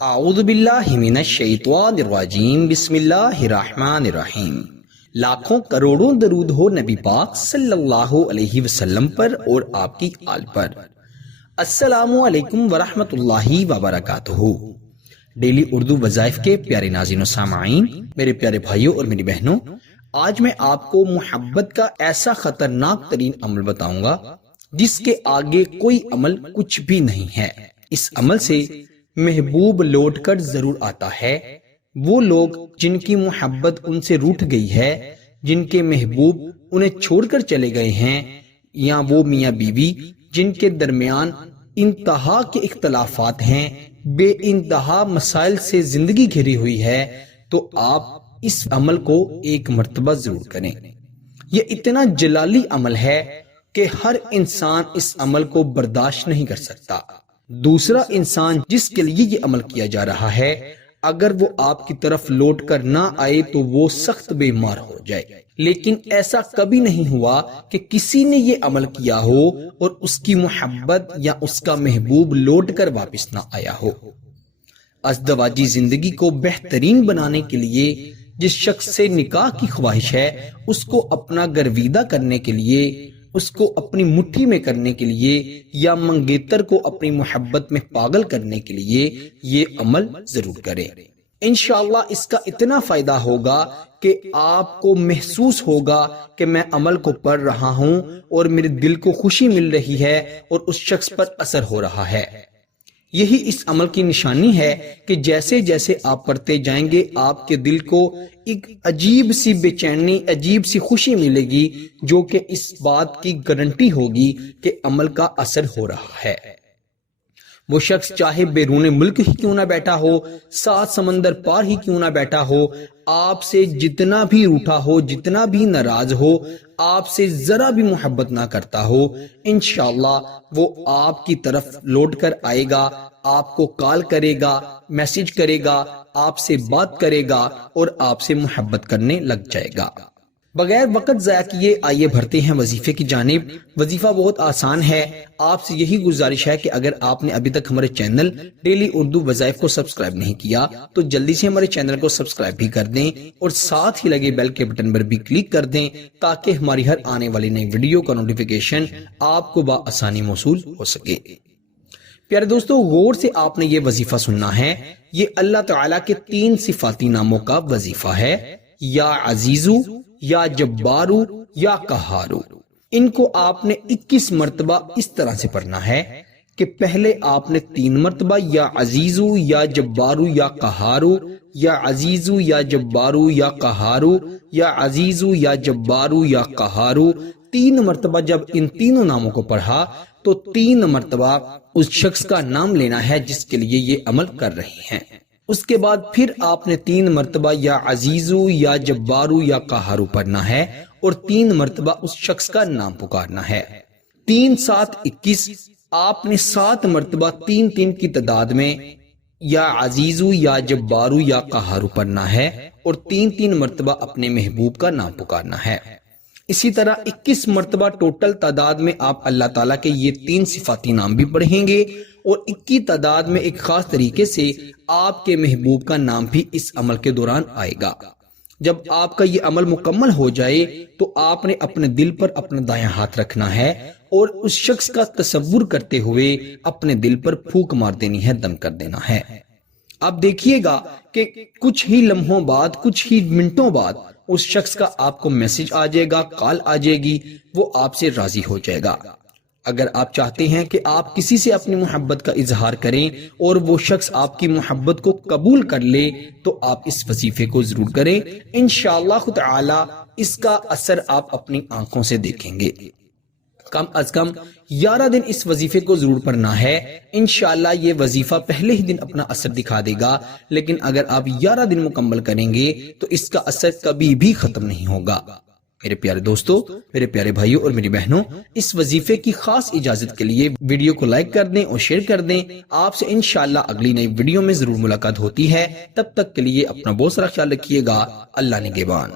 اعوذ باللہ من الشیطان الرجیم بسم اللہ الرحمن الرحیم۔ لاکھوں کروڑوں درود ہو نبی پاک صلی اللہ علیہ وسلم پر اور آپ کی آل پر۔ السلام علیکم ورحمۃ اللہ وبرکاتہ۔ ڈیلی اردو وظائف کے پیارے ناظرین و سامعین، میرے پیارے بھائیوں اور میری بہنوں، آج میں آپ کو محبت کا ایسا خطرناک ترین عمل بتاؤں گا جس کے آگے کوئی عمل کچھ بھی نہیں ہے۔ اس عمل سے محبوب لوٹ کر ضرور آتا ہے۔ وہ لوگ جن کی محبت ان سے روٹھ گئی ہے، جن کے محبوب انہیں چھوڑ کر چلے گئے ہیں، یا وہ میاں بیوی جن کے درمیان انتہا کے اختلافات ہیں، بے انتہا مسائل سے زندگی گھری ہوئی ہے، تو آپ اس عمل کو ایک مرتبہ ضرور کریں۔ یہ اتنا جلالی عمل ہے کہ ہر انسان اس عمل کو برداشت نہیں کر سکتا۔ دوسرا انسان جس کے لیے یہ عمل کیا جا رہا ہے، اگر وہ آپ کی طرف لوٹ کر نہ آئے تو وہ سخت بیمار ہو جائے، لیکن ایسا کبھی نہیں ہوا کہ کسی نے یہ عمل کیا ہو اور اس کی محبت یا اس کا محبوب لوٹ کر واپس نہ آیا ہو۔ ازدواجی زندگی کو بہترین بنانے کے لیے جس شخص سے نکاح کی خواہش ہے، اس کو اپنا گرویدہ کرنے کے لیے، اس کو اپنی مٹھی میں کرنے کے لیے، یا منگیتر کو اپنی محبت میں پاگل کرنے کے لیے یہ عمل ضرور کریں۔ انشاءاللہ اس کا اتنا فائدہ ہوگا کہ آپ کو محسوس ہوگا کہ میں عمل کو پڑھ رہا ہوں اور میرے دل کو خوشی مل رہی ہے اور اس شخص پر اثر ہو رہا ہے۔ یہی اس عمل کی نشانی ہے کہ جیسے جیسے آپ پڑھتے جائیں گے، آپ کے دل کو ایک عجیب سی بے چینی، عجیب سی خوشی ملے گی، جو کہ اس بات کی گارنٹی ہوگی کہ عمل کا اثر ہو رہا ہے۔ وہ شخص چاہے بیرون ملک ہی کیوں نہ بیٹھا ہو، 7 سمندر پار ہی کیوں نہ بیٹھا ہو، آپ سے جتنا بھی روٹھا ہو، جتنا بھی ناراض ہو، آپ سے ذرا بھی محبت نہ کرتا ہو، انشاءاللہ وہ آپ کی طرف لوٹ کر آئے گا، آپ کو کال کرے گا، میسج کرے گا، آپ سے بات کرے گا اور آپ سے محبت کرنے لگ جائے گا۔ بغیر وقت ضائع کیے آئیے بڑھتے ہیں وظیفے کی جانب۔ وظیفہ بہت آسان ہے۔ آپ سے یہی گزارش ہے کہ اگر آپ نے ابھی تک ہمارے چینل ڈیلی اردو وظائف کو سبسکرائب نہیں کیا تو جلدی سے ہمارے چینل کو سبسکرائب بھی کر دیں اور ساتھ ہی لگے بیل کے بٹن پر بھی کلک کر دیں تاکہ ہماری ہر آنے والی نئی ویڈیو کا نوٹیفیکیشن آپ کو بآسانی موصول ہو سکے۔ پیارے دوستو، غور سے آپ نے یہ وظیفہ سننا ہے۔ یہ اللہ تعالیٰ کے 3 صفاتی ناموں کا وظیفہ ہے، یا عزیزو، یا جبارو، یا قہارو۔ ان کو آپ نے 21 مرتبہ اس طرح سے پڑھنا ہے کہ پہلے آپ نے 3 مرتبہ یا عزیزو، یا جبارو، یا قہارو، یا عزیزو، یا جبارو، یا قہارو، یا عزیزو، یا جبارو، یا قہارو 3 مرتبہ جب ان تینوں ناموں کو پڑھا تو 3 مرتبہ اس شخص کا نام لینا ہے جس کے لیے یہ عمل کر رہے ہیں۔ اس کے بعد پھر آپ نے 3 مرتبہ یا عزیزو، یا جبارو، یا قہارو پڑھنا ہے اور 3 مرتبہ اس شخص کا نام پکارنا ہے۔ 3 7 21 آپ نے 7 مرتبہ 3 3 کی تعداد میں یا عزیزو، یا جبارو، یا قہارو پڑھنا ہے اور 3 3 مرتبہ اپنے محبوب کا نام پکارنا ہے۔ اسی طرح 21 مرتبہ ٹوٹل تعداد میں آپ اللہ تعالیٰ کے یہ 3 صفاتی نام بھی پڑھیں گے اور 21 تعداد میں ایک خاص طریقے سے آپ کے محبوب کا نام بھی اس عمل کے دوران آئے گا۔ جب آپ کا یہ عمل مکمل ہو جائے تو آپ نے اپنے دل پر اپنا دایاں ہاتھ رکھنا ہے اور اس شخص کا تصور کرتے ہوئے اپنے دل پر پھونک مار دینی ہے، دم کر دینا ہے۔ اب دیکھیے گا کہ کچھ ہی لمحوں بعد، کچھ ہی منٹوں بعد اس شخص کا آپ کو میسج آ جائے گا، کال آ جائے گی، وہ آپ سے راضی ہو جائے گا۔ اگر آپ چاہتے ہیں کہ آپ کسی سے اپنی محبت کا اظہار کریں اور وہ شخص آپ کی محبت کو قبول کر لے تو آپ اس وظیفے کو ضرور کریں۔ انشاءاللہ تعالی اس کا اثر آپ اپنی آنکھوں سے دیکھیں گے۔ کم از کم 11 دن اس وظیفے کو ضرور پڑھنا ہے۔ انشاءاللہ یہ وظیفہ پہلے ہی دن اپنا اثر دکھا دے گا، لیکن اگر آپ 11 دن مکمل کریں گے تو اس کا اثر کبھی بھی ختم نہیں ہوگا۔ میرے پیارے دوستو، میرے پیارے بھائیوں اور میری بہنوں، اس وظیفے کی خاص اجازت کے لیے ویڈیو کو لائک کر دیں اور شیئر کر دیں۔ آپ سے انشاءاللہ اگلی نئی ویڈیو میں ضرور ملاقات ہوتی ہے۔ تب تک کے لیے اپنا بہت سارا خیال رکھیے گا۔ اللہ نگہبان۔